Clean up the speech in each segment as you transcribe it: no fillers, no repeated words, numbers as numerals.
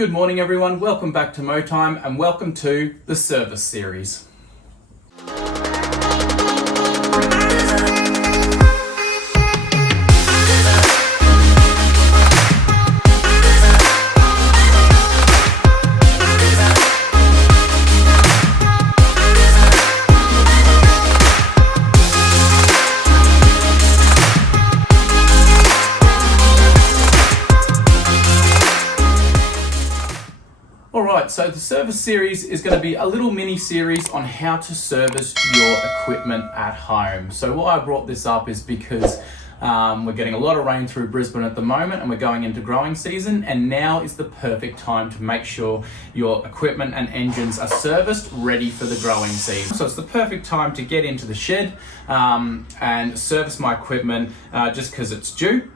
Good morning everyone, welcome back to MoTime and welcome to the service series. Alright, so the service series is going to be a little mini series on how to service your equipment at home. So why I brought this up is because we're getting a lot of rain through Brisbane at the moment and we're going into growing season, and now is the perfect time to make sure your equipment and engines are serviced, ready for the growing season. So it's the perfect time to get into the shed and service my equipment just because it's due.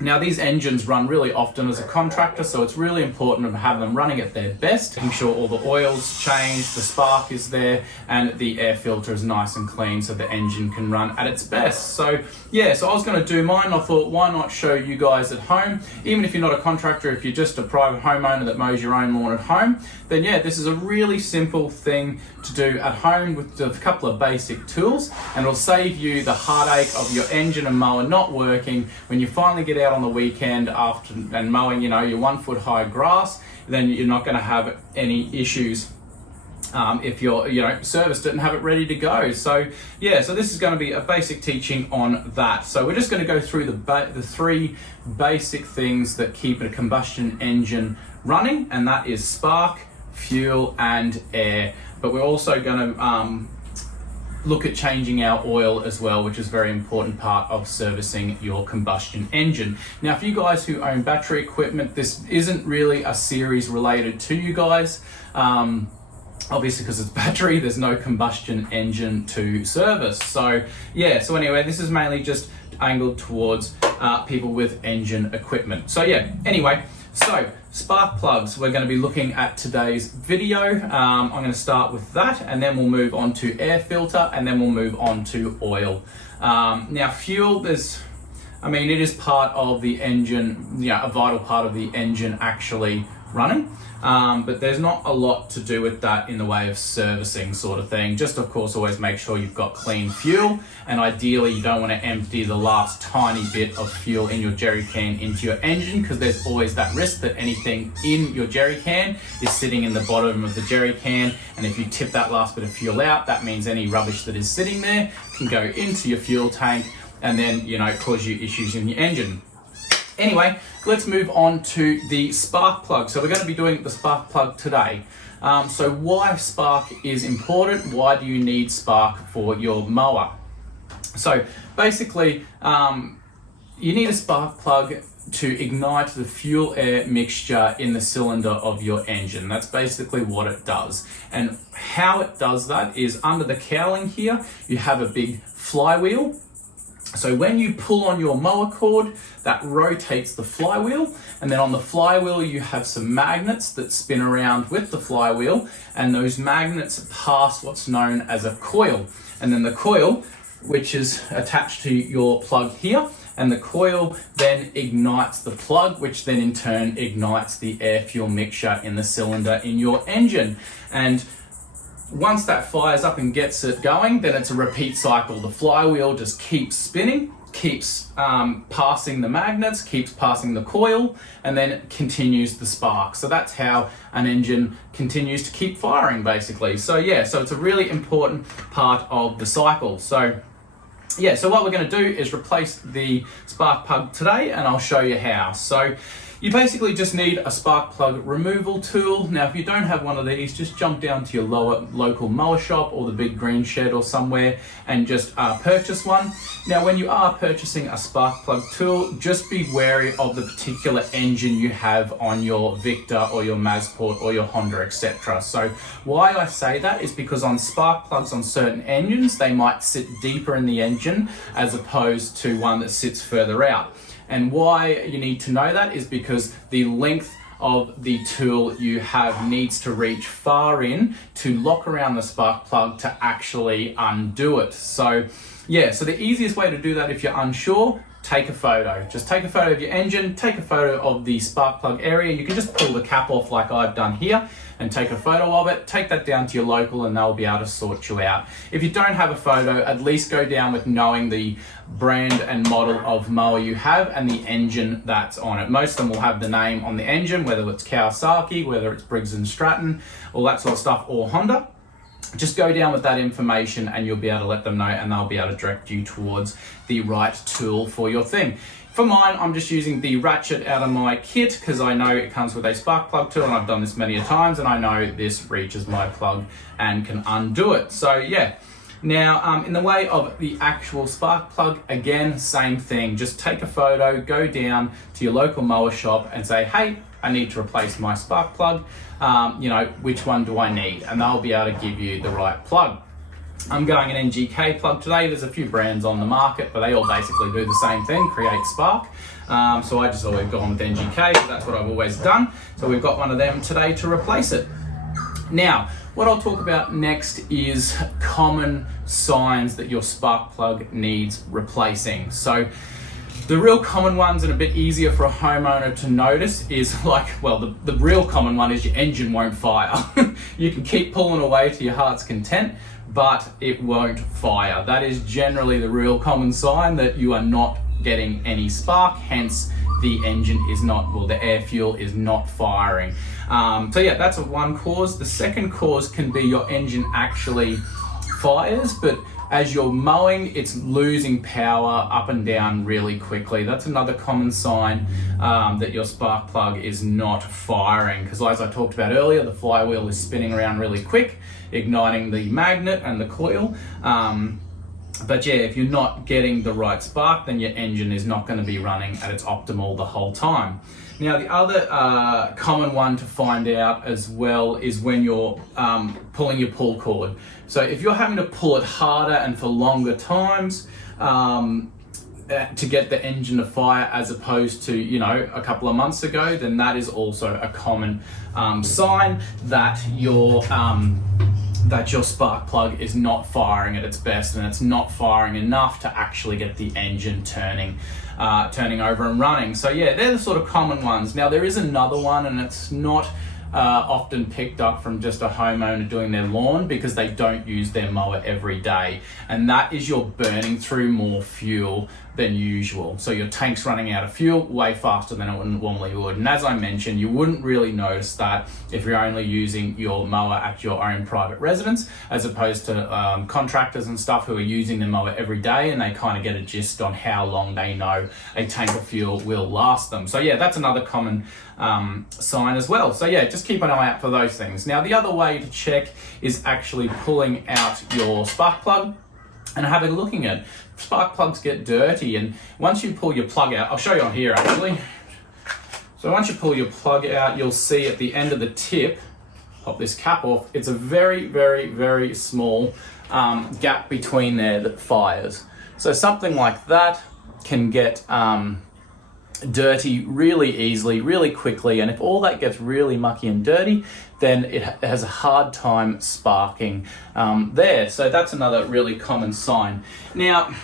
Now these engines run really often as a contractor, so it's really important to have them running at their best, making sure all the oil's changed, the spark is there, and the air filter is nice and clean so the engine can run at its best. So yeah, so I was going to do mine. I thought, why not show you guys at home? Even if you're not a contractor, if you're just a private homeowner that mows your own lawn at home, then yeah, this is a really simple thing to do at home with a couple of basic tools, and it'll save you the heartache of your engine and mower not working when you finally get out on the weekend after and mowing, your 1 foot high grass. Then you're not going to have any issues if you're serviced it and have it ready to go. So yeah, so this is going to be a basic teaching on that. So we're just going to go through the three basic things that keep a combustion engine running, and that is spark, fuel and air. But we're also going to look at changing our oil as well, which is a very important part of servicing your combustion engine. Now, for you guys who own battery equipment, this isn't really a series related to you guys. Obviously, because it's battery, there's no combustion engine to service. So yeah, so anyway, this is mainly just angled towards people with engine equipment. So yeah, anyway, so spark plugs, we're going to be looking at today's video. I'm going to start with that, and then we'll move on to air filter, and then we'll move on to oil. Now fuel, it is part of the engine, a vital part of the engine actually running. But there's not a lot to do with that in the way of servicing sort of thing. Just of course always make sure you've got clean fuel, and ideally you don't want to empty the last tiny bit of fuel in your jerry can into your engine, because there's always that risk that anything in your jerry can is sitting in the bottom of the jerry can, and if you tip that last bit of fuel out, that means any rubbish that is sitting there can go into your fuel tank and then cause you issues in your engine. Anyway, let's move on to the spark plug. So we're going to be doing the spark plug today. So why spark is important? Why do you need spark for your mower? So basically, you need a spark plug to ignite the fuel air mixture in the cylinder of your engine. That's basically what it does. And how it does that is under the cowling here, you have a big flywheel. So when you pull on your mower cord, that rotates the flywheel, and then on the flywheel you have some magnets that spin around with the flywheel, and those magnets pass what's known as a coil. And then the coil, which is attached to your plug here, and the coil then ignites the plug, which then in turn ignites the air fuel mixture in the cylinder in your engine. And once that fires up and gets it going, then it's a repeat cycle. The flywheel just keeps spinning, keeps passing the magnets, keeps passing the coil, and then continues the spark. So that's how an engine continues to keep firing, basically. So yeah, so it's a really important part of the cycle. So yeah, so what we're going to do is replace the spark plug today, and I'll show you how. So you basically just need a spark plug removal tool. Now, if you don't have one of these, just jump down to your local mower shop or the big green shed or somewhere and just purchase one. Now, when you are purchasing a spark plug tool, just be wary of the particular engine you have on your Victor or your Mazport or your Honda, etc. So why I say that is because on spark plugs on certain engines, they might sit deeper in the engine as opposed to one that sits further out. And why you need to know that is because the length of the tool you have needs to reach far in to lock around the spark plug to actually undo it. So yeah, so the easiest way to do that if you're unsure take a photo. Just take a photo of your engine, take a photo of the spark plug area. You can just pull the cap off like I've done here and take a photo of it. Take that down to your local and they'll be able to sort you out. If you don't have a photo, at least go down with knowing the brand and model of mower you have and the engine that's on it. Most of them will have the name on the engine, whether it's Kawasaki, whether it's Briggs & Stratton, all that sort of stuff, or Honda. Just go down with that information and you'll be able to let them know and they'll be able to direct you towards the right tool for your thing. For mine, I'm just using the ratchet out of my kit because I know it comes with a spark plug tool and I've done this many a times and I know this reaches my plug and can undo it. So yeah. Now, in the way of the actual spark plug, again, same thing. Just take a photo, go down to your local mower shop and say, hey, I need to replace my spark plug. You know, which one do I need? And they'll be able to give you the right plug. I'm going an NGK plug today. There's a few brands on the market, but they all basically do the same thing, create spark. So I just always gone with NGK, so that's what I've always done. So we've got one of them today to replace it. Now, what I'll talk about next is common signs that your spark plug needs replacing. So the real common ones and a bit easier for a homeowner to notice is like, well, the real common one is your engine won't fire. You can keep pulling away to your heart's content, but it won't fire. That is generally the real common sign that you are not getting any spark, hence the engine is not, well, the air fuel is not firing. So yeah, that's one cause. The second cause can be your engine actually fires, but as you're mowing, it's losing power up and down really quickly. That's another common sign that your spark plug is not firing, because as I talked about earlier, the flywheel is spinning around really quick, igniting the magnet and the coil. But yeah, if you're not getting the right spark, then your engine is not going to be running at its optimal the whole time. Now, the other common one to find out as well is when you're pulling your pull cord. So if you're having to pull it harder and for longer times to get the engine to fire as opposed to, you know, a couple of months ago, then that is also a common sign that your spark plug is not firing at its best and it's not firing enough to actually get the engine turning over and running. So yeah, they're the sort of common ones. Now there is another one, and it's not often picked up from just a homeowner doing their lawn because they don't use their mower every day, and that is you're burning through more fuel than usual. So your tank's running out of fuel way faster than it normally would. And as I mentioned, you wouldn't really notice that if you're only using your mower at your own private residence, as opposed to contractors and stuff who are using the mower every day, and they kind of get a gist on how long they know a tank of fuel will last them. So yeah, that's another common sign as well. So yeah, just keep an eye out for those things. Now the other way to check is actually pulling out your spark plug and having a looking at. Spark plugs get dirty, and once you pull your plug out, I'll show you on here actually. So once you pull your plug out, you'll see at the end of the tip, pop this cap off, it's a very, very, very small gap between there that fires. So something like that can get dirty really easily, really quickly, and if all that gets really mucky and dirty, then it has a hard time sparking there. So that's another really common sign. Now,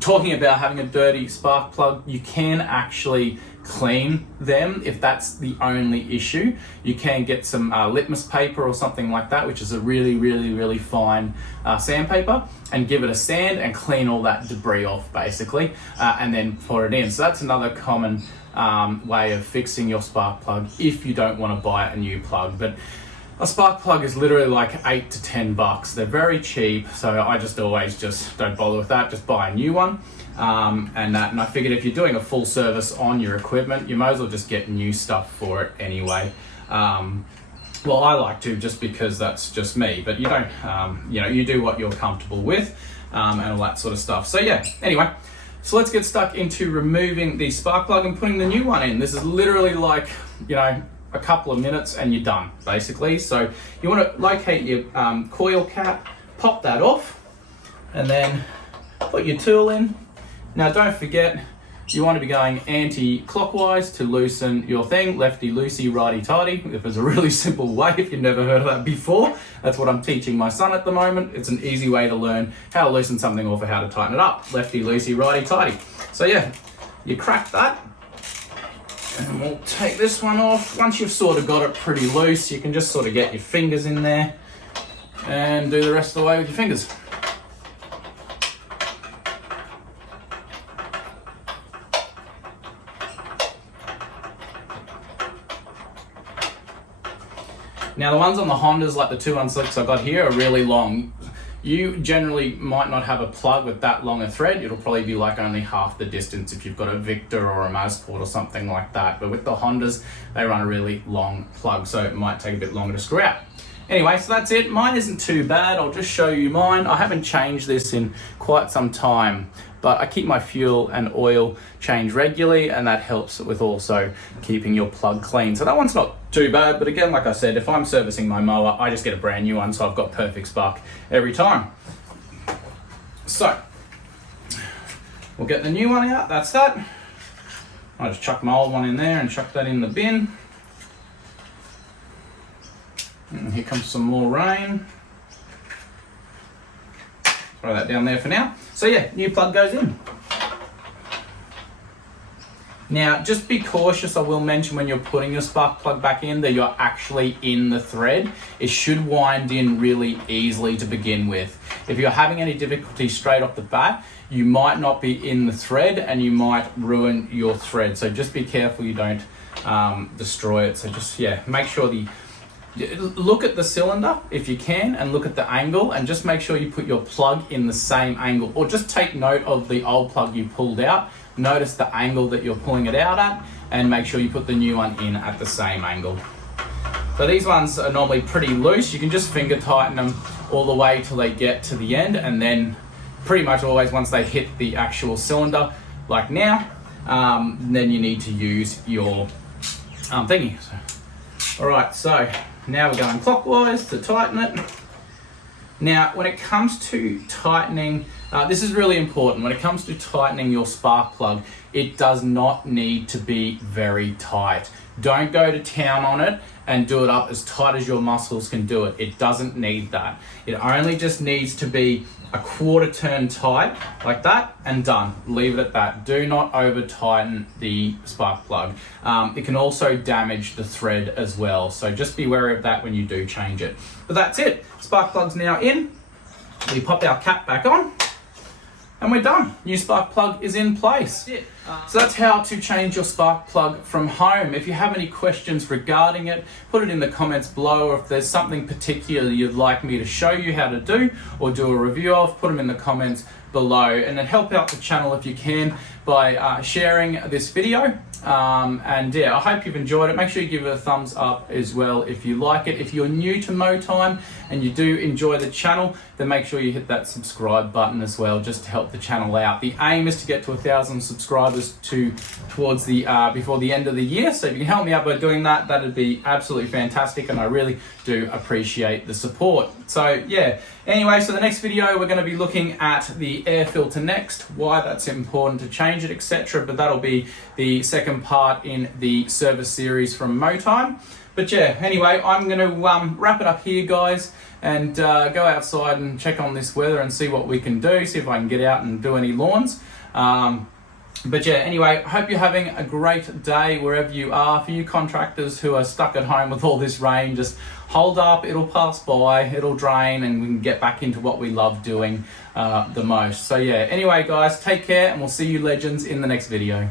talking about having a dirty spark plug, you can actually clean them if that's the only issue. You can get some litmus paper or something like that, which is a really, really, really fine sandpaper, and give it a sand and clean all that debris off basically, and then pour it in. So that's another common way of fixing your spark plug if you don't want to buy a new plug. But a spark plug is literally like $8 to $10. They're very cheap, so I just always just don't bother with that, just buy a new one. And I figured if you're doing a full service on your equipment, you might as well just get new stuff for it anyway. Well, I like to, just because that's just me, but you don't, you know, you do what you're comfortable with, and all that sort of stuff. So yeah, anyway, so let's get stuck into removing the spark plug and putting the new one in. This is literally like, you know, a couple of minutes and you're done basically. So you want to locate your coil cap, pop that off, and then put your tool in. Now don't forget, you want to be going anti-clockwise to loosen your thing, lefty loosey, righty tighty. If there's a really simple way, if you've never heard of that before, that's what I'm teaching my son at the moment. It's an easy way to learn how to loosen something off or how to tighten it up. Lefty loosey, righty tighty. So yeah, you crack that. And we'll take this one off. Once you've sort of got it pretty loose, you can just sort of get your fingers in there and do the rest of the way with your fingers. Now the ones on the Hondas, like the 216 I got here, are really long. You generally might not have a plug with that long a thread. It'll probably be like only half the distance if you've got a Victor or a Mazport or something like that. But with the Hondas, they run a really long plug, so it might take a bit longer to screw out. Anyway, so that's it. Mine isn't too bad. I'll just show you mine. I haven't changed this in quite some time, but I keep my fuel and oil changed regularly, and that helps with also keeping your plug clean. So that one's not too bad, but again, like I said, if I'm servicing my mower, I just get a brand new one, so I've got perfect spark every time. So, we'll get the new one out, that's that. I'll just chuck my old one in there and chuck that in the bin. And here comes some more rain. Throw that down there for now. So yeah, new plug goes in. Now, just be cautious. I will mention when you're putting your spark plug back in that you're actually in the thread. It should wind in really easily to begin with. If you're having any difficulty straight off the bat, you might not be in the thread and you might ruin your thread. So just be careful you don't destroy it. So just, yeah, make sure look at the cylinder if you can and look at the angle and just make sure you put your plug in the same angle, or just take note of the old plug you pulled out. Notice the angle that you're pulling it out at and make sure you put the new one in at the same angle. So these ones are normally pretty loose. You can just finger tighten them all the way till they get to the end, and then pretty much always once they hit the actual cylinder, like now, then you need to use your thingy. All right, so now we're going clockwise to tighten it. Now, when it comes to tightening, this is really important. When it comes to tightening your spark plug, it does not need to be very tight. Don't go to town on it and do it up as tight as your muscles can do it. It doesn't need that. It only just needs to be a quarter turn tight, like that, and done. Leave it at that. Do not over tighten the spark plug. It can also damage the thread as well, so just be wary of that when you do change it. But that's it. Spark plug's now in. We pop our cap back on, and we're done. New spark plug is in place. So that's how to change your spark plug from home. If you have any questions regarding it, put it in the comments below, or if there's something particular you'd like me to show you how to do or do a review of, put them in the comments below, and then help out the channel if you can by sharing this video. And yeah, I hope you've enjoyed it. Make sure you give it a thumbs up as well if you like it. If you're new to Motime and you do enjoy the channel, then make sure you hit that subscribe button as well, just to help the channel out. The aim is to get to 1,000 subscribers towards the before the end of the year. So if you can help me out by doing that, that'd be absolutely fantastic, and I really do appreciate the support. So yeah, anyway, so the next video we're going to be looking at the air filter next, why that's important to change it, etc. But that'll be the second part in the service series from Motime. But yeah, anyway, I'm going to wrap it up here, guys, and go outside and check on this weather and see what we can do, see if I can get out and do any lawns. But yeah, anyway, I hope you're having a great day wherever you are. For you contractors who are stuck at home with all this rain, just hold up, it'll pass by, it'll drain, and we can get back into what we love doing the most. So yeah, anyway guys, take care, and we'll see you legends in the next video.